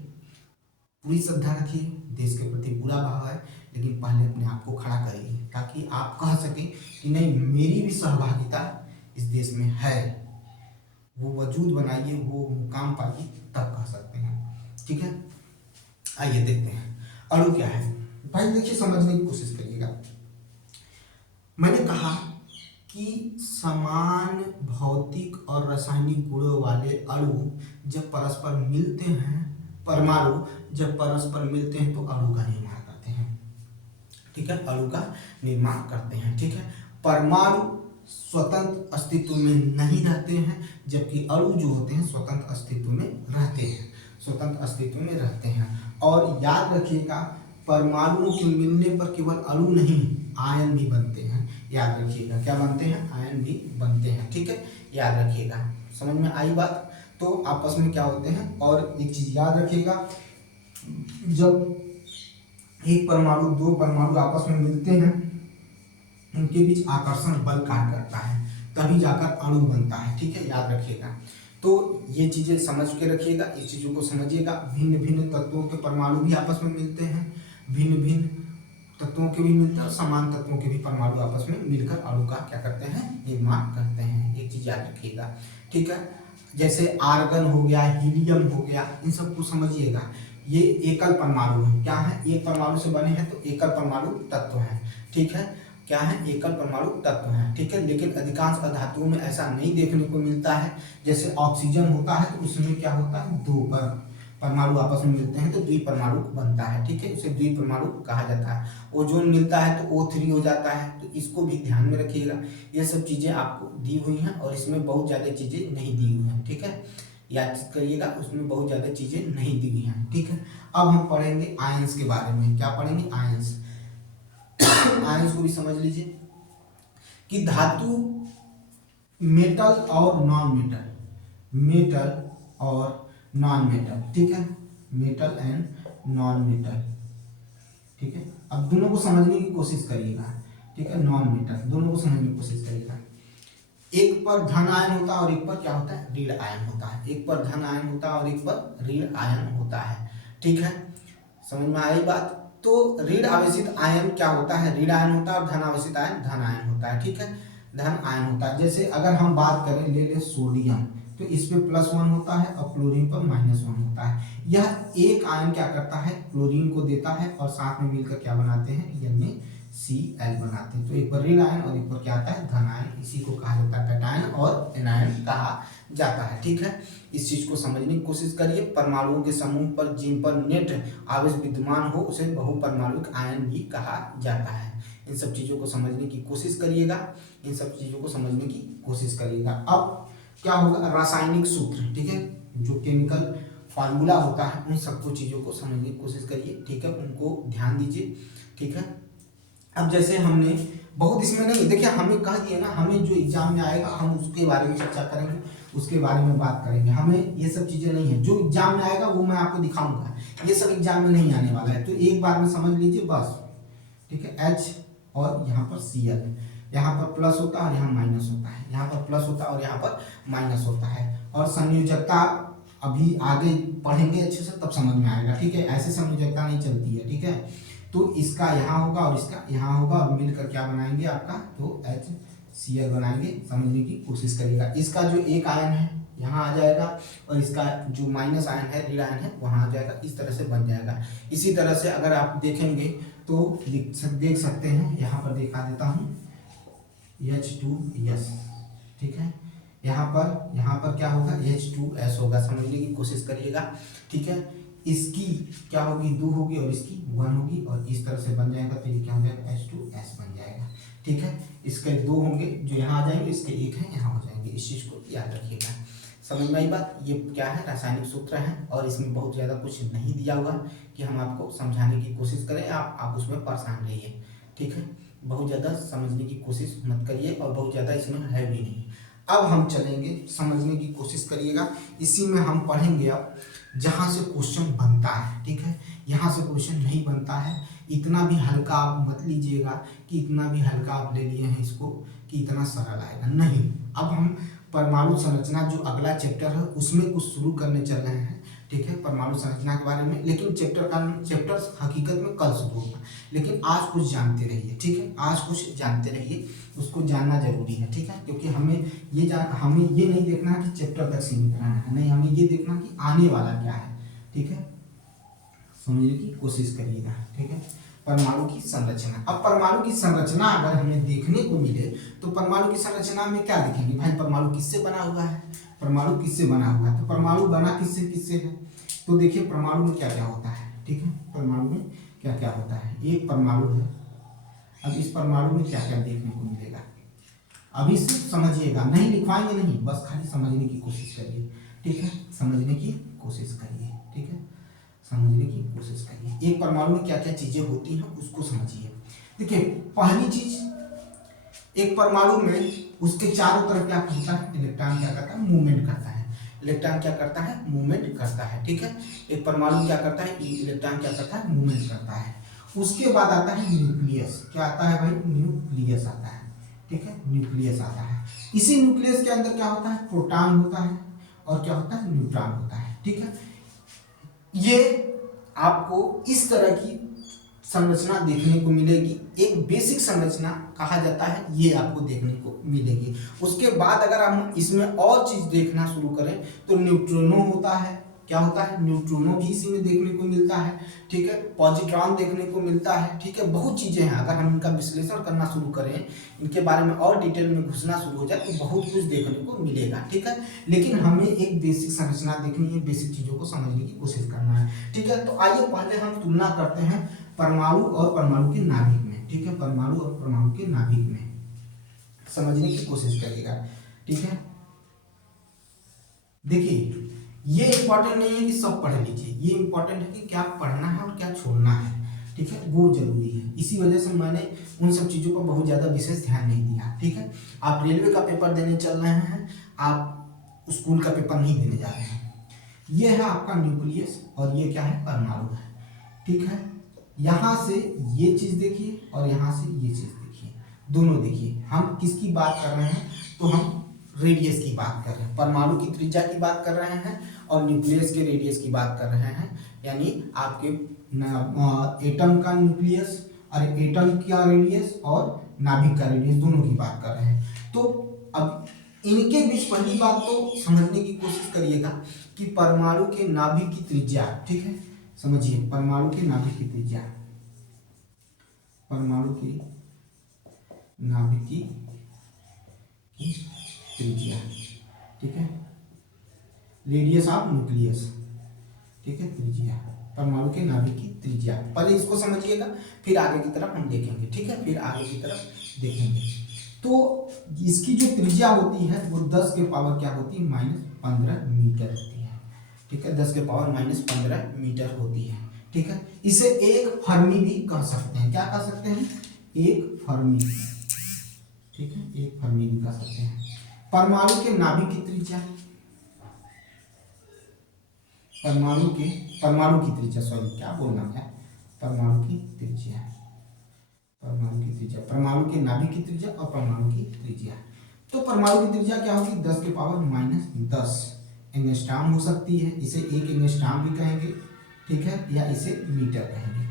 पूरी श्रद्धा रखिए, देश के प्रति पूरा भाव है, लेकिन पहले अपने आप को खड़ा करिए ताकि आप कह सकें कि नहीं मेरी भी सहभागिता इस देश में है। वो वजूद बनाइए, वो मुकाम पाइए, तब कह सकते हैं। ठीक है, आइए देखते हैं अणु क्या है। भाई देखिए, समझने की कोशिश करिएगा। मैंने कहा कि समान भौतिक और रासायनिक गुणों वाले अणु जब परस्पर मिलते हैं, परमाणु जब परस्पर मिलते हैं तो अणु का निर्माण करते हैं। ठीक है, अणु का निर्माण करते हैं। ठीक है, परमाणु स्वतंत्र अस्तित्व में नहीं रहते हैं, जबकि अणु जो होते हैं स्वतंत्र अस्तित्व में रहते हैं, स्वतंत्र अस्तित्व में रहते हैं। और याद रखिएगा, परमाणुओं के मिलने पर केवल अणु नहीं आयन भी बनते हैं। याद रखिएगा, क्या बनते हैं? आयन भी बनते हैं। ठीक है, याद रखिएगा। समझ में आई बात? तो आपस में क्या होते हैं, और एक चीज याद रखिएगा, जब एक परमाणु दो परमाणु आपस में मिलते हैं, उनके बीच आकर्षण बल कार्य करता है, तभी जाकर अणु बनता है। ठीक है, याद रखिएगा। तो ये चीजें समझ के रखिएगा, इस चीजों को समझिएगा। भिन्न भिन्न तत्वों के परमाणु भी आपस में मिलते हैं, भिन्न भिन्न तत्वों के भी मिलते हैं, और समान तत्वों के भी परमाणु आपस में मिलकर अणु का क्या करते हैं? निर्माण करते हैं। एक चीज याद रखिएगा। ठीक है, जैसे आर्गन हो गया, हीलियम हो गया, इन सबको समझिएगा। ये एकल परमाणु है। क्या है? एक परमाणु से बने हैं तो एकल परमाणु तत्व है। ठीक है, क्या है? एकल परमाणु तत्व है। ठीक है, लेकिन अधिकांश धातुओं में ऐसा नहीं देखने को मिलता है। जैसे ऑक्सीजन होता है तो उसमें क्या होता है? दो परमाणु आपस में मिलते हैं तो द्विपरमाणु बनता है। ठीक है, उसे द्विपरमाणु कहा जाता है। ओजोन मिलता है तो O3 हो जाता है, तो इसको भी ध्यान में रखिएगा। ये सब चीजें आपको दी हुई हैं और इसमें बहुत ज्यादा चीजें नहीं दी हुई हैं। ठीक है, याद करिएगा, उसमें बहुत ज्यादा चीजें नहीं दी हुई हैं। ठीक है, अब हम पढ़ेंगे आयंस के बारे में। क्या पढ़ेंगे? आयंस। आयंस को भी समझ लीजिए कि धातु मेटल और नॉन मेटल, मेटल और नॉन मेटल। ठीक है, मेटल एंड नॉन मेटल। ठीक है, अब दोनों को समझने की कोशिश करिएगा। ठीक है, नॉन मेटल, दोनों को समझने की कोशिश करिएगा। एक पर धन आयन होता है और एक पर क्या होता है? ऋण आयन होता है। एक पर धन आयन होता है और एक पर ऋण आयन होता है। ठीक है, समझ में आई बात? तो ऋण आवेशित आयन क्या होता है? ऋण आयन होता है, और धन आवेशित आयन धन आयन होता है। ठीक है, धन आयन होता है। जैसे अगर हम बात करें, ले ले सोडियम, तो इस पे +1 होता है और क्लोरीन पर -1 होता है। यह एक आयन क्या करता है? क्लोरीन को देता है और साथ में मिलकर क्या बनाते हैं? NaCl बनाते हैं। तो एक पर ऋण आयन और एक पर क्या आता है? धन आयन। इसी को कहा जाता है कैटायन और एनायन कहा जाता है। ठीक है, इस चीज को समझने की कोशिश करिए। परमाणुओं के समूह पर जिन पर नेट आवेश विद्यमान हो उसे बहुपरमाणुक आयन भी कहा जाता है। इन सब चीजों को समझने की कोशिश करिएगा, इन सब चीजों को समझने की कोशिश करिएगा। अब क्या होगा? रासायनिक सूत्र। ठीक है, जो केमिकल फार्मूला होता है, उन सबको चीजों को समझने की कोशिश करिए। ठीक है, उनको ध्यान दीजिए। ठीक है, अब जैसे हमने बहुत इसमें नहीं, देखिए हमें कह दिए ना, हमें जो एग्जाम में आएगा हम उसके बारे में चर्चा करेंगे, उसके बारे में बात करेंगे। हमें ये सब चीजें नहीं है, जो एग्जाम में आएगा वो मैं आपको दिखाऊंगा। ये सब एग्जाम में नहीं आने वाला है, तो एक बार में समझ लीजिए बस। ठीक है, H और यहाँ पर Cl, यहाँ पर प्लस होता है और यहाँ माइनस होता है, यहाँ पर प्लस होता है और यहाँ पर माइनस होता है। और संयोजकता अभी आगे पढ़ेंगे अच्छे से, तब समझ में आएगा। ठीक है, ऐसे संयोजकता नहीं चलती है। ठीक है, तो इसका यहाँ होगा और इसका यहाँ होगा और मिलकर क्या बनाएंगे आपका? तो HCl बनाएंगे। समझने की कोशिश करिएगा। इसका जो एक आयन है यहाँ आ जाएगा और इसका जो माइनस आयन है, ऋण आयन है, वहाँ आ जाएगा। इस तरह से बन जाएगा। इसी तरह से अगर आप देखेंगे तो देख सकते हैं, यहाँ पर दिखा देता हूँ, H2S। ठीक है, यहाँ पर क्या होगा? H2S होगा। समझने की कोशिश करिएगा। ठीक है, इसकी क्या होगी? 2 होगी और इसकी 1 होगी और इस तरह से बन जाएगा। तो ये क्या हो जाएगा? H2S बन जाएगा। ठीक है, इसके 2 होंगे जो यहाँ आ जाएंगे, इसके 1 है यहाँ हो जाएंगे। इस चीज को याद रखिएगा। समझ में आई बात? ये क्या है? रासायनिक सूत्र है और इसमें बहुत ज़्यादा कुछ नहीं दिया हुआ कि हम आपको समझाने की कोशिश करें, आप उसमें परेशान रहिए। ठीक है, बहुत ज़्यादा समझने की कोशिश मत करिए और बहुत ज़्यादा इसमें है भी नहीं। अब हम चलेंगे, समझने की कोशिश करिएगा। इसी में हम पढ़ेंगे अब जहाँ से क्वेश्चन बनता है। ठीक है, यहाँ से क्वेश्चन नहीं बनता है, इतना भी हल्का आप मत लीजिएगा कि इतना भी हल्का आप ले लिए हैं इसको कि इतना सरल आएगा, नहीं। अब हम परमाणु संरचना जो अगला चैप्टर है उसमें कुछ शुरू करने चल रहे हैं, ठीक है, परमाणु संरचना के बारे में। लेकिन चैप्टर हकीकत में कल शुरू होगा, लेकिन आज कुछ जानते रहिए, ठीक है, आज कुछ जानते रहिए, उसको जानना जरूरी है, ठीक है, क्योंकि हमें ये नहीं देखना है कि चैप्टर तक सीमित रहना है, नहीं, हमें ये देखना कि आने वाला क्या है, ठीक है, समझने की कोशिश करिएगा, ठीक है। परमाणु की संरचना, अब परमाणु की संरचना अगर हमें देखने को मिले तो परमाणु की संरचना में क्या देखेंगे भाई, परमाणु किससे बना हुआ है, परमाणु किससे बना हुआ है, तो परमाणु बना किससे किससे है, तो देखिए परमाणु में क्या क्या होता है, ठीक है, परमाणु में क्या क्या होता है, एक परमाणु है। अब इस परमाणु में क्या क्या देखने को मिलेगा, अभी सिर्फ समझिएगा, नहीं लिखवाएंगे नहीं, बस खाली समझने की कोशिश करिए, ठीक है, समझने की कोशिश करिए, ठीक है, समझने की कोशिश करिए। एक परमाणु में क्या क्या चीजें होती हैं उसको समझिए। देखिए पहली चीज, एक परमाणु में उसके चारों तरफ क्या होता है, इलेक्ट्रॉन क्या करता है, मूवमेंट करता है, इलेक्ट्रॉन क्या करता है, मूवमेंट करता है, ठीक है, एक परमाणु क्या करता है, इलेक्ट्रॉन क्या करता है, मूवमेंट करता है। उसके बाद आता है न्यूक्लियस, क्या आता है भाई, न्यूक्लियस आता है, ठीक है, न्यूक्लियस आता है। इसी न्यूक्लियस के अंदर क्या होता है, प्रोटॉन होता है और क्या होता है, न्यूट्रॉन होता है, ठीक है। ये आपको इस तरह की संरचना देखने को मिलेगी, एक बेसिक संरचना कहा जाता है, ये आपको देखने को मिलेगी। उसके बाद अगर हम इसमें और चीज देखना शुरू करें तो न्यूट्रिनो होता है, क्या होता है, न्यूट्रिनो भी इसी में देखने को मिलता है, ठीक है, पॉजिट्रॉन देखने को मिलता है, ठीक है, बहुत चीजें हैं। अगर हम इनका विश्लेषण करना शुरू करें, इनके बारे में और डिटेल में घुसना शुरू हो जाए तो बहुत कुछ देखने को मिलेगा, ठीक है, लेकिन हमें एक बेसिक संरचना देखनी है, बेसिक चीजों को समझने की कोशिश करना है, ठीक है। तो आइए पहले हम तुलना करते हैं परमाणु और परमाणु के नाभिक में, ठीक है, परमाणु और परमाणु के नाभिक में समझने की कोशिश करिएगा, ठीक है। देखिए ये इंपॉर्टेंट नहीं है कि सब पढ़ लीजिए, ये इंपॉर्टेंट है कि क्या पढ़ना है और क्या छोड़ना है, ठीक है, वो जरूरी है। इसी वजह से मैंने उन सब चीज़ों पर बहुत ज़्यादा विशेष ध्यान नहीं दिया, ठीक है। आप रेलवे का पेपर देने चल रहे हैं, आप स्कूल का पेपर नहीं देने जा रहे हैं। ये है आपका न्यूक्लियस और ये क्या है, परमाणु है, ठीक है। यहाँ से ये चीज़ देखिए और यहाँ से ये चीज़ देखिए, दोनों देखिए। हम किसकी बात कर रहे हैं, तो हम रेडियस की बात कर रहे हैं, परमाणु की त्रिज्या की बात कर रहे हैं और न्यूक्लियस के रेडियस की बात कर रहे हैं, यानी आपके एटम का न्यूक्लियस और एटम का रेडियस और नाभिक का रेडियस दोनों की बात कर रहे हैं। तो अब इनके बीच पहली बात तो समझने की कोशिश करिएगा कि परमाणु के नाभिक की त्रिज्या, ठीक है, समझिए परमाणु के नाभिक की त्रिज्या, परमाणु की नाभिक की त्रिज्या, ठीक है, रेडियस ऑफ न्यूक्लियस, ठीक है, त्रिज्या, परमाणु के नाभिक की त्रिज्या। पहले इसको समझिएगा, फिर आगे की तरफ हम देखेंगे, ठीक है, फिर आगे की तरफ देखेंगे। तो इसकी जो त्रिज्या होती है वो 10 के पावर क्या होती है, -15 मीटर होती है, ठीक है, 10 के पावर -15 मीटर होती है, ठीक है। इसे एक फर्मी भी कह सकते हैं, क्या कह सकते हैं, एक फर्मी, ठीक है, एक फर्मी भी कह सकते हैं। परमाणु के नाभिक की त्रिज्या, परमाणु की त्रिज्या, सॉरी क्या बोलना है, परमाणु की त्रिज्या, परमाणु की त्रिज्या, परमाणु के नाभिक की त्रिज्या और परमाणु की त्रिज्या। तो परमाणु की त्रिज्या क्या होगी, 10 के पावर -10 एंगस्ट्रॉम हो सकती है, इसे 1 एंगस्ट्रॉम भी कहेंगे, ठीक है, या इसे मीटर कहेंगे।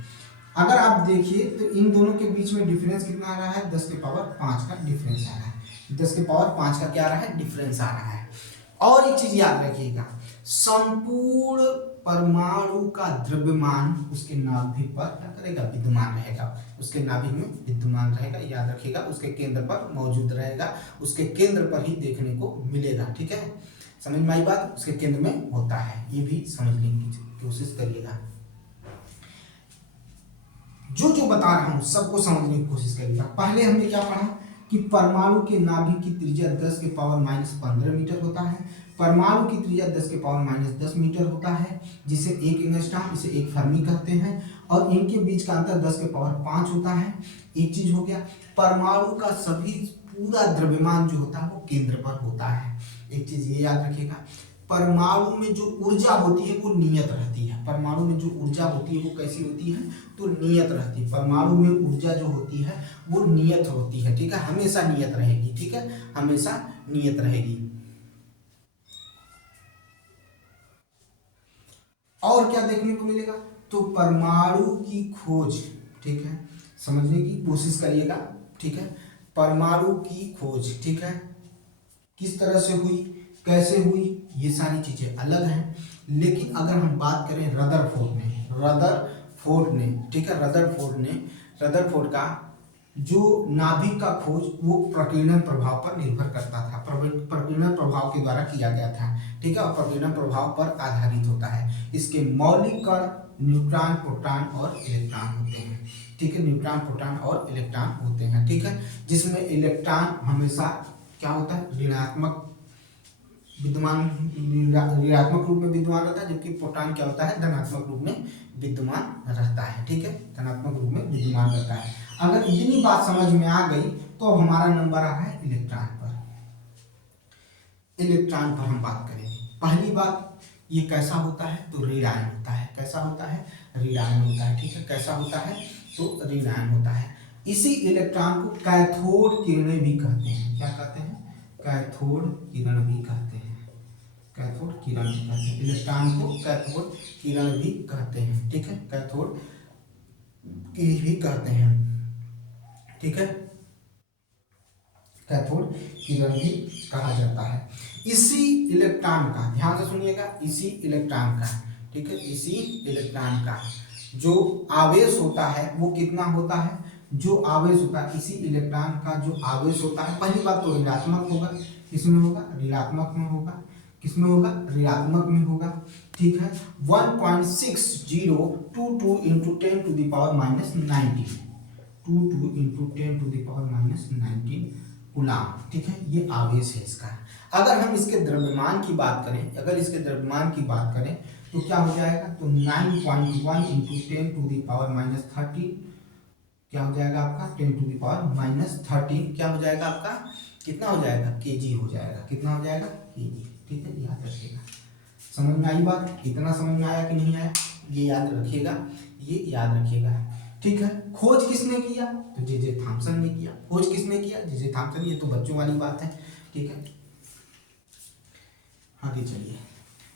अगर आप देखिए तो इन दोनों के बीच में डिफरेंस कितना आ रहा है, 10 के पावर 5 का डिफरेंस आ रहा है, 10 के पावर 5 का क्या आ रहा है, डिफरेंस आ रहा है। और एक चीज याद रखिएगा, संपूर्ण परमाणु का द्रव्यमान उसके नाभिक पर क्या करेगा, विद्यमान रहेगा, उसके नाभिक में विद्यमान रहेगा, याद रखिएगा, उसके केंद्र पर मौजूद रहेगा, उसके केंद्र पर ही देखने को मिलेगा, ठीक है, समझ में आई बात, उसके केंद्र में होता है, ये भी समझने की कोशिश करिएगा। जो जो बता रहा हूं सबको समझने की कोशिश करिएगा। पहले हमने क्या पढ़ा कि परमाणु के नाभिक की त्रिज्या 10 के पावर -15 मीटर होता है, परमाणु की त्रिज्या 10 के पावर -10 मीटर होता है, जिसे 1 एंगस्ट्रॉम, इसे 1 फर्मी कहते हैं, और इनके बीच का अंतर 10 के पावर 5 होता है। एक चीज हो गया, परमाणु का सभी पूरा द्रव्यमान जो होता है वो केंद्र पर होता है, एक चीज ये याद रखिएगा। परमाणु में जो ऊर्जा होती है वो नियत रहती है। परमाणु में जो ऊर्जा होती है वो कैसी होती है, तो नियत रहती है। परमाणु में ऊर्जा जो होती है वो नियत होती है, ठीक है, हमेशा नियत रहेगी, ठीक है, हमेशा नियत रहेगी। और क्या देखने को मिलेगा, तो परमाणु की खोज, ठीक है, समझने की कोशिश करिएगा, ठीक है। परमाणु की खोज, ठीक है, किस तरह से हुई, कैसे हुई, ये सारी चीजें अलग हैं। लेकिन अगर हम बात करें रदरफोर्ड ने, ठीक है, रदरफोर्ड का जो नाभिक का खोज वो प्रकीर्णन प्रभाव पर निर्भर करता था, प्रकीर्णन प्रभाव के द्वारा किया गया था, ठीक है, और प्रकीर्णन प्रभाव पर आधारित होता है। इसके मौलिक कण न्यूट्रॉन, प्रोटॉन और इलेक्ट्रॉन होते हैं, ठीक है, न्यूट्रॉन, प्रोटॉन और इलेक्ट्रॉन होते हैं, ठीक है, जिसमें इलेक्ट्रॉन हमेशा क्या होता है, ऋणात्मक ऋणात्मक रूप में विद्यमान रहता है, जबकि प्रोटॉन क्या होता है, धनात्मक रूप में विद्यमान रहता है, ठीक है, धनात्मक रूप में विद्यमान रहता है। अगर इतनी बात समझ में आ गई तो अब हमारा नंबर आ है इलेक्ट्रॉन पर। इलेक्ट्रॉन पर हम बात करेंगे। पहली बात, ये कैसा होता है, तो ऋण आयन होता है। कैसा होता है, ऋण आयन होता है, ठीक है, कैसा होता है, तो ऋण आयन होता है। इसी इलेक्ट्रॉन को कैथोड किरणें भी कहते हैं। क्या कहते हैं, कैथोड किरण भी कहते हैं, कैथोड किरण भी कहते हैं। इलेक्ट्रॉन को कैथोड किरण भी कहते हैं, ठीक है, कैथोड की भी कहते हैं, ठीक है, कैथोड किरण भी कहा जाता है। इसी इलेक्ट्रॉन का, ध्यान से सुनिएगा, इसी इलेक्ट्रॉन का, ठीक है, इसी इलेक्ट्रॉन का जो आवेश होता है वो कितना होता है, जो आवेश होता है, इसी इलेक्ट्रॉन का जो आवेश होता है, पहली बात तो ऋणात्मक होगा, किसमें होगा, ऋणात्मक में होगा, किसमें होगा, ऋणात्मक में होगा, ठीक है। 1.6022 into 10 to the power minus 19, 22 into 10 to the power minus 19 coulomb, ठीक है, ये आवेश है इसका। अगर हम इसके द्रव्यमान की बात करें, अगर इसके द्रव्यमान की बात करें तो क्या हो जाएगा, तो 9.1 into 10 to the power minus 13, क्या हो जाएगा आपका, 10 टू द पावर माइनस 13, क्या हो जाएगा आपका, कितना हो जाएगा, केजी हो जाएगा, कितना हो जाएगा, केजी, ठीक है, याद रखिएगा। समझ में आई बात, इतना समझ में आया कि नहीं आया, ये याद रखिएगा, ये याद रखिएगा, ठीक है। खोज किसने किया, तो जे थॉमसन ने किया। खोज किसने किया, जे थॉमसन, ये तो बच्चों वाली बात है, ठीक है। आगे चलिए,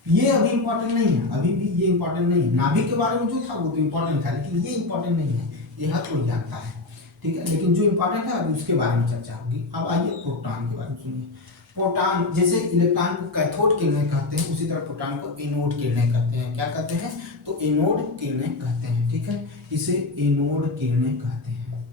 ये अभी इंपॉर्टेंट नहीं है, अभी भी ये इंपॉर्टेंट नहीं है। नाभिक के बारे में जो था वो तो इंपॉर्टेंट था, लेकिन ये इंपॉर्टेंट नहीं है, ये हर कोई जानता है, ठीक है, लेकिन जो इंपॉर्टेंट है अभी उसके बारे में चर्चा होगी। अब आइए प्रोटॉन के बारे में सुनिए। प्रोटॉन, जैसे इलेक्ट्रॉन को कैथोड किरणें कहते हैं, उसी तरह प्रोटॉन को एनोड किरणें कहते हैं। क्या कहते हैं, तो एनोड किरणें कहते हैं, ठीक है, इसे एनोड किरणें कहते हैं,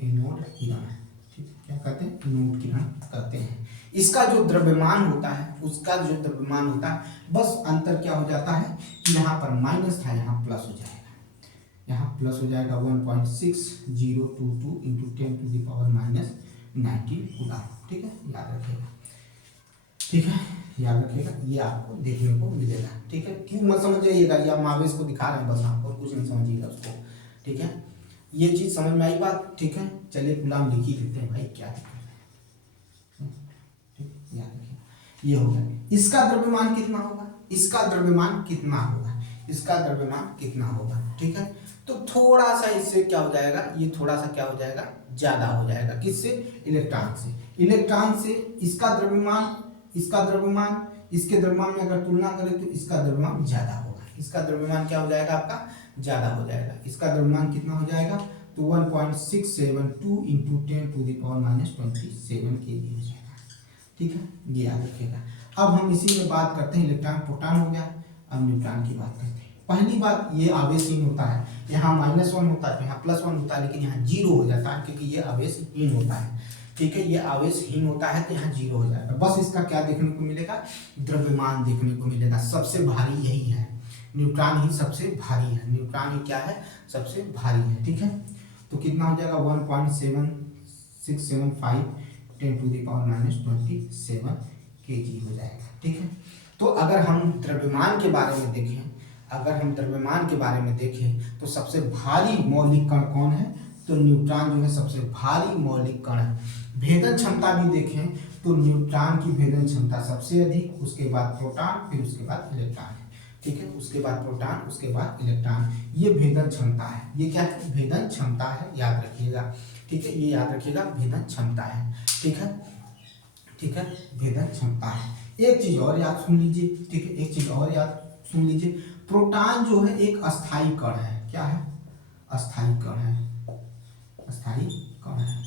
एनोड किरण, ठीक है, क्या कहते हैं, एनोड किरण कहते हैं। इसका जो द्रव्यमान होता है, उसका जो द्रव्यमान होता है, बस अंतर क्या हो जाता है कि यहाँ पर माइनस था, यहाँ प्लस हो जाएगा, यहाँ प्लस हो जाएगा 1.6022 into 10 to the power minus 19 coulomb, ठीक है, याद रखिएगा, ठीक है, याद रखिएगा, ये आपको देखने को मिलेगा, ठीक है। क्यों मत समझ जाइएगा, ये हम आवेश को दिखा रहे हैं बस, आप और कुछ नहीं समझिएगा उसको, ठीक है, ये चीज समझ में आई बात, ठीक है। चलिए कूलाम लिख ही देते हैं भाई, क्या दिक्कत है, ठीक, याद रखिएगा, ये हो गया। इसका द्रव्यमान कितना होगा, इसका द्रव्यमान कितना होगा, इसका द्रव्यमान कितना होगा, ठीक है। तो थोड़ा सा इससे क्या हो जाएगा, ये थोड़ा सा क्या हो जाएगा, ज्यादा हो जाएगा, किससे, इलेक्ट्रॉन से। इलेक्ट्रॉन से इसका द्रव्यमान, इसका द्रव्यमान, इसके द्रव्यमान में अगर तुलना करें तो इसका द्रव्यमान ज्यादा होगा, इसका द्रव्यमान क्या हो जाएगा आपका, ज्यादा हो जाएगा। इसका द्रव्यमान कितना हो जाएगा, तो 1.672 into 10 to the power minus 27 KG हो जाएगा, ठीक है, ये याद रखिएगा। अब हम इसी में बात करते हैं, इलेक्ट्रॉन, प्रोटॉन हो गया, अब न्यूट्रॉन की बात करते हैं। पहली बात, ये आवेशहीन होता है, यहाँ -1 होता है, यहाँ +1 होता है, लेकिन यहाँ 0 हो जाता है, क्योंकि ये आवेशहीन होता है, ठीक है, ये आवेशहीन होता है, तो यहाँ 0 हो जाएगा। बस इसका क्या देखने को मिलेगा, द्रव्यमान देखने को मिलेगा। सबसे भारी यही है, न्यूट्रॉन ही सबसे भारी है, न्यूट्रॉन ही क्या है, सबसे भारी है, ठीक है। तो कितना हो जाएगा, 1.7675 10 to the power minus 27 KG हो जाएगा, ठीक है। तो अगर हम द्रव्यमान के बारे में देखें, अगर हम द्रव्यमान के बारे में देखें तो सबसे भारी मौलिक कण कौन है, तो न्यूट्रॉन जो है सबसे भारी मौलिक कण है। भेदन क्षमता भी देखें तो न्यूट्रॉन की भेदन क्षमता सबसे अधिक, उसके बाद प्रोटॉन, फिर उसके बाद इलेक्ट्रॉन है। ठीक है, उसके बाद प्रोटॉन, उसके बाद इलेक्ट्रॉन। ये भेदन क्षमता है। ये क्या है? भेदन क्षमता है, याद रखिएगा। ठीक है, ये याद रखिएगा, भेदन क्षमता है। ठीक है, ठीक है, भेदन क्षमता है। एक चीज और याद सुन लीजिए। ठीक है, एक चीज और याद सुन लीजिए। प्रोटॉन जो है एक अस्थाई कण है। क्या है? अस्थाई कण है, अस्थाई कण है,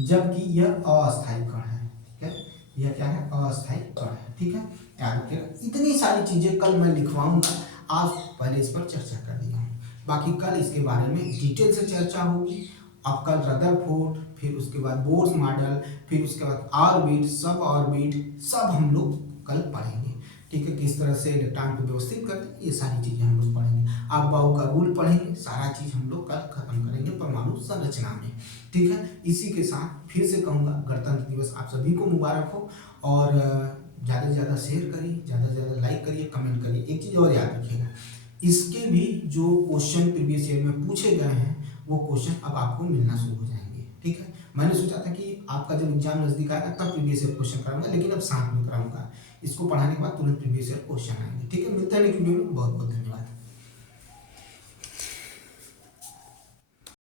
जबकि यह अस्थाई कण है। ठीक है, यह क्या है? अस्थाई कण है। ठीक है, याद रखिएगा। इतनी सारी चीजें कल मैं लिखवाऊंगा, आज पहले इस पर चर्चा कर दिया हूँ। बाकी कल इसके बारे में डिटेल से चर्चा होगी। अब कल रदरफोर्ड, फिर उसके बाद बोर्स मॉडल, फिर उसके बाद ऑर्बिट, सब ऑर्बिट, सब हम लोग कल पढ़ेंगे। ठीक है, किस तरह से इलेक्ट्रॉन को व्यवस्थित करते हैं, ये सारी चीजें हम लोग पढ़ेंगे। आप बाउ का रूल पढ़ेंगे, सारा चीज हम लोग कल खत्म करेंगे परमाणु संरचना में। ठीक है, इसी के साथ फिर से कहूँगा, गणतंत्र दिवस आप सभी को मुबारक हो। और ज़्यादा से ज़्यादा शेयर करिए, ज़्यादा से ज़्यादा लाइक करिए, कमेंट करिए। एक चीज़ और याद रखिएगा, इसके भी जो क्वेश्चन प्रीवियस ईयर में पूछे गए हैं, वो क्वेश्चन अब आपको मिलना शुरू हो जाएंगे। ठीक है, मैंने सोचा था कि आपका जब एग्जाम नजदीक आएगा तब प्रीवियस ईयर क्वेश्चन कराऊंगा, लेकिन अब साथ में कराऊंगा। इसको पढ़ाने के बाद तुरंत प्रीवियस ईयर क्वेश्चन आएंगे। ठीक है, मिलते हैं नेक्स्ट वीडियो में। बहुत बहुत धन्यवाद।